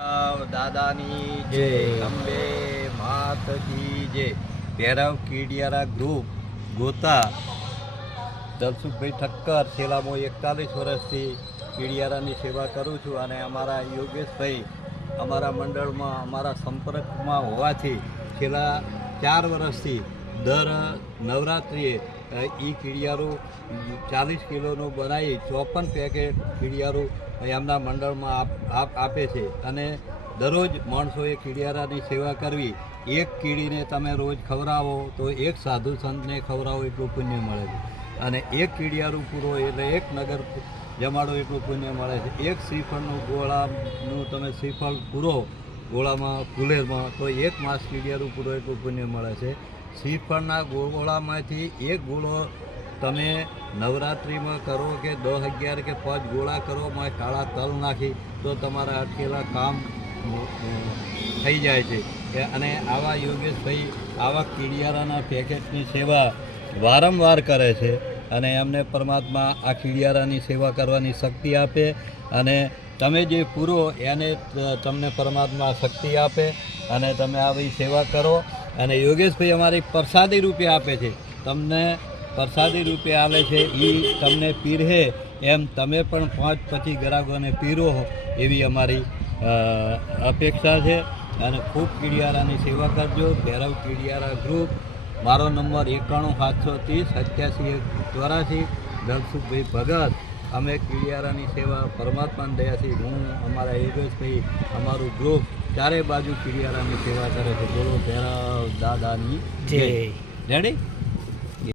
દાદાની જય, અંબે માત કી જય. ભૈરવ કીડિયારા ગ્રુપ ગોતા દલસુખભાઈ ઠક્કર છેલ્લા 41 વર્ષથી કીડિયારાની સેવા કરું છું અને અમારા યોગેશભાઈ અમારા મંડળમાં અમારા સંપર્કમાં હોવાથી છેલ્લા 4 વર્ષથી દર નવરાત્રિએ કીડિયારું 40 કિલોનું બનાવી 54 પેકેટ કીડિયારું એમના મંડળમાં આપે છે અને દરરોજ માણસોએ કીડિયારાની સેવા કરવી. એક કીડીને તમે રોજ ખવડાવો તો એક સાધુ સંતને ખવડાવો એટલું પુણ્ય મળે છે અને એક કીડિયારું પૂરો એટલે એક નગર જમાડો એટલું પુણ્ય મળે છે. એક શ્રીફળનું ગોળાનું તમે શ્રીફળ પૂરો ગોળામાં ફૂલેરમાં તો એક માસ કીડિયારું પૂરો એટલું પુણ્ય મળે છે. શ્રીફળના ગોળામાંથી એક ગોળો તમે નવરાત્રિમાં કરો કે 10, 11 કે 5 ગોળા કરો માં કાળા તલ નાખી તો તમારા અટકેલા કામ થઈ જાય છે. અને આવા યોગેશભાઈ આવા કીડિયારાના પેકેટની સેવા વારંવાર કરે છે અને એમને પરમાત્મા આ કીડિયારાની સેવા કરવાની શક્તિ આપે અને તમે જે પૂરો એને તમને પરમાત્મા શક્તિ આપે અને તમે આવી સેવા કરો. અને યોગેશભાઈ અમારી પ્રસાદી રૂપે આપે છે, તમને પ્રસાદી રૂપે આવે છે. એ તમને પીરહે એમ તમે પણ 5-25 ગ્રાહકોને પીરો એવી અમારી અપેક્ષા છે અને ખૂબ કીડિયારાની સેવા કરજો. ભૈરવ કીડિયારા ગ્રુપ. મારો નંબર 91-730-87-84. દલસુખભાઈ ભગત. અમે કીડિયારાની સેવા પરમાત્માની દયાથી હું અમારા યોગેશભાઈ અમારું ગ્રુપ ચારે બાજુ કીડિયારાની સેવા કરે છે. બોલો ભૈરવ દાદાની જય. રેડી?